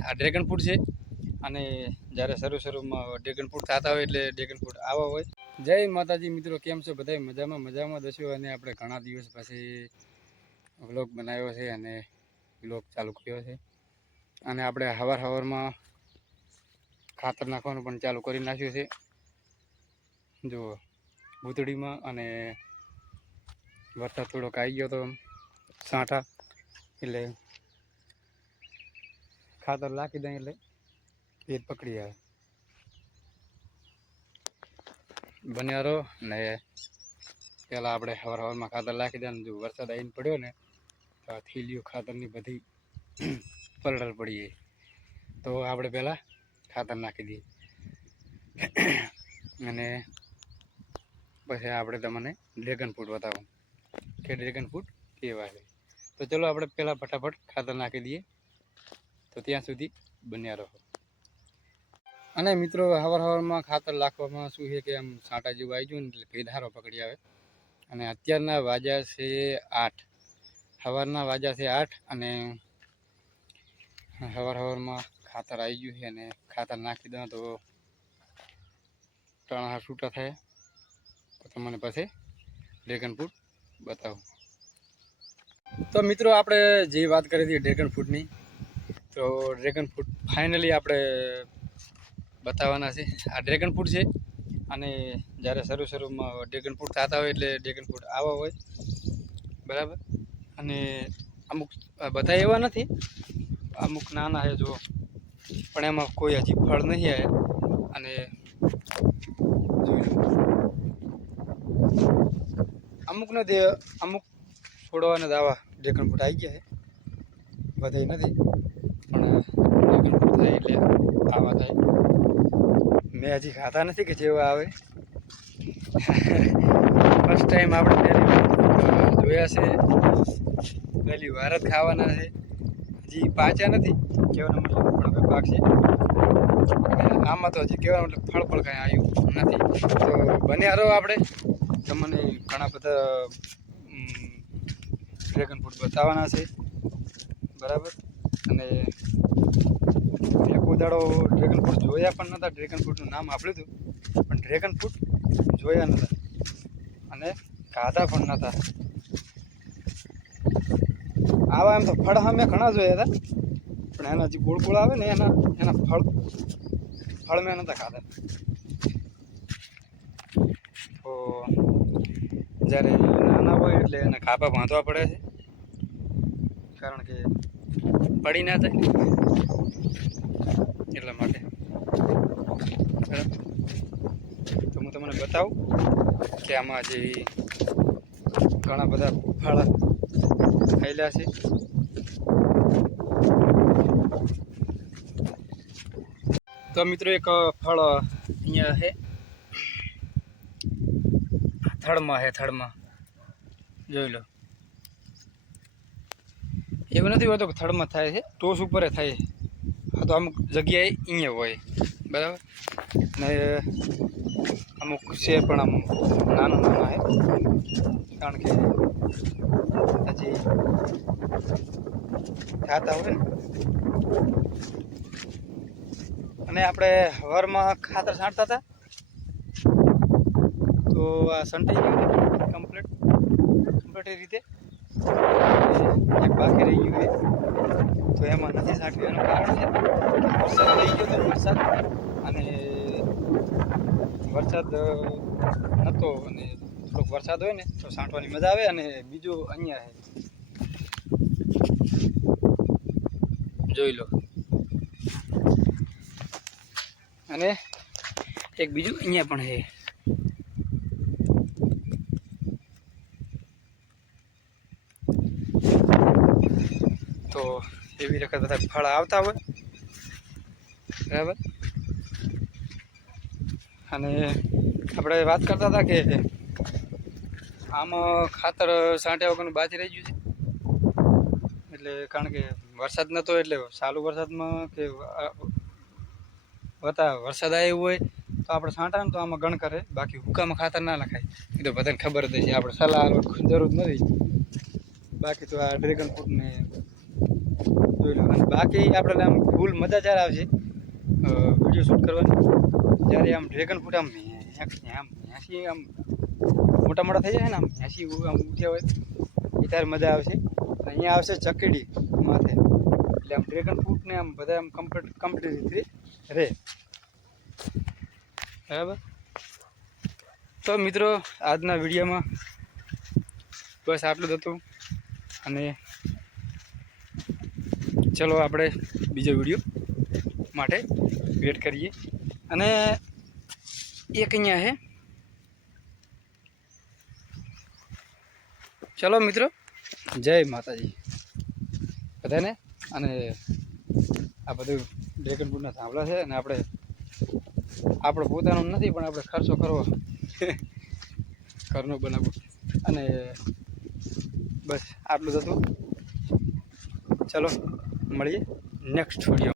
આ dragon fruit છે અને જ્યારે શરૂમાં ડ્રેગન ફ્રૂટ થતા હોય એટલે ડ્રેગન ફ્રૂટ આવા હોય. જય માતાજી મિત્રો, કેમ છો બધા? મજામાં દશો. અને આપણે ઘણા દિવસ પછી વ્લોગ બનાવ્યો છે અને વ્લોગ ચાલુ કર્યો છે અને આપણે સવારમાં ખાતર નાખવાનું પણ ચાલુ કરી નાખ્યું છે. જો ભૂતળીમાં અને વરસાદ થોડોક આવી ગયો તો સાંઠા એટલે ખાતર નાખી દઈએ એટલે પેટ પકડી આવે. બન્યા રહો ને પહેલાં આપણે સવારમાં ખાતર નાખી દઈએ. જો વરસાદ આવીને પડ્યો ને તો આ થેલીઓ ખાતરની બધી પલળ પડી જાય, તો આપણે પહેલાં ખાતર નાખી દઈએ અને પછી આપણે તમને ડ્રેગન ફ્રૂટ બતાવું કે ડ્રેગન ફ્રૂટ કેવા છે. તો ચલો આપણે પહેલાં ફટાફટ ખાતર નાખી દઈએ, તો ત્યાં સુધી બન્યા રહો. અને મિત્રો સવારમાં ખાતર નાખવામાં શું છે કે આમ સાંટા જેવું આવી ગયું ને એટલે ભેદારો પકડી આવે. અને અત્યારના વાગ્યા છે 8, સવારના વાગ્યા છે 8 અને સવારમાં ખાતર આવી ગયું છે અને ખાતર નાખી દો તો ટણા છૂટા થાય. તો તમને પછી ડ્રેગન ફ્રૂટ બતાવું. તો મિત્રો આપણે જે વાત કરી હતી ડ્રેગન ફ્રૂટની, તો ડ્રેગન ફ્રૂટ ફાઇનલી આપણે બતાવવાના છે. આ ડ્રેગન ફ્રૂટ છે અને જ્યારે શરૂમાં ડ્રેગન ફ્રૂટ થતા હોય એટલે ડ્રેગન ફ્રૂટ આવા હોય, બરાબર. અને અમુક બધા એવા નથી, અમુક નાના છે જો, પણ એમાં કોઈ હજી ફળ નહીં આવ્યા. અને અમુક નથી, અમુક છોડવાના દાવા ડ્રેગન ફ્રૂટ આવી ગયા છે, બધા નથી, પણ ડ્રેગન ફ્રૂટ થાય એટલે આવા થાય. મેં હજી ખાતા નથી કે જેવા આવે. ફર્સ્ટ ટાઈમ આપણે જોયા છે, પહેલી વાર જ ખાવાના છે. હજી પાચ્યા નથી કહેવાનો મતલબ, પણ હવે પાકશે. આમાં તો હજી કહેવાનો મતલબ ફળ પણ કાંઈ આવ્યું નથી. તો બન્યા રહો, આપણે તમને ઘણા બધા ડ્રેગન ફ્રૂટ બતાવવાના છે, બરાબર. અને એક ઉદાડો ડ્રેગન ફ્રૂટ જોયા પણ નહોતા, ડ્રેગન ફ્રૂટનું નામ સાંભળ્યું હતું પણ ડ્રેગન ફ્રૂટ જોયા નહોતા અને ખાધા પણ નહોતા. આવા એમ તો ફળ અમે ઘણા જોયા હતા, પણ એના જે ગોળ આવે ને એના ફળ મેં નહોતા ખાધા. તો જ્યારે નાના હોય એટલે એને ખાપા બાંધવા પડે છે, કારણ કે પડી ના જાય એટલા માટે, બરાબર. તો હું તમને બતાવું કે આમાં જે ઘણા બધા ફળ થયેલા છે. તો મિત્રો એક ફળ અહીંયા છે, થડમાં જોઈ લો. એવું નથી હોતું કે થડમાં થાય છે, ટોસ ઉપર થાય છે. આ તો અમુક જગ્યાએ અહીંયા હોય, બરાબર. ને અમુક છે પણ આમ નાના છે, કારણ કે હજી ખાતા હોય ને. અને આપણે હવારમાં ખાતર છાંટતા હતા તો આ સંટાઈ ગયું કમ્પ્લીટ રીતે. એક બાકી રહી ગયું તો એમાં નથી છાંટવું. એનું કારણ છે વરસાદ થઈ ગયો તો વરસાદ નહોતો, અને થોડોક વરસાદ હોય ને તો છાંટવાની મજા આવે. અને બીજું અહીંયા જોઈ લો, અને એક બીજું અહીંયા પણ છે. તો એવી રીતે બધા ફળ આવતા હોય, બરાબર. અને આપણે વાત કરતા હતા કે આમાં ખાતર છાંટ્યા વગરનું બાકી રહી ગયું છે, એટલે કારણ કે વરસાદ નહોતો, એટલે ચાલુ વરસાદમાં કે વરસાદ આવ્યો હોય તો આપણે છાંટા ને તો આમાં ગણ કરે, બાકી હુકામાં ખાતર ના લખાય. એ તો બધાને ખબર જ છે, આપણે સલાહ જરૂર નથી. બાકી તો આ ડ્રેગન ફ્રૂટને જોઈ લો. અને બાકી આપણે આમ ફૂલ મજા જ્યારે આવશે વિડીયો શૂટ કરવાની, જ્યારે આમ ડ્રેગન ફ્રૂટ આમ હેસી આમ મોટા મોટા થઈ જાય ને, આમ હેસી આમ ઉઠ્યા હોય એ ત્યારે મજા આવશે. અહીંયા આવશે ચકડી માથે, એટલે આમ ડ્રેગન ફ્રૂટને આમ બધા આમ કમ્પ્લીટ રહે. બરાબર. તો મિત્રો આજના વિડીયોમાં બસ આટલું જ હતું. અને ચલો આપણે બીજો વિડીયો માટે વેટ કરીએ. અને એક અહીંયા છે. ચલો મિત્રો, જય માતાજી બધાને. અને આ બધું ડ્રેગન ફ્રૂટના થાંભલા છે, અને આપણે પોતાનું નથી, પણ આપણે ખર્ચો કરવો ઘરનો બનાવવો. અને બસ આટલું જ હતું. ચલો મળીએ નેક્સ્ટ વિડીયો.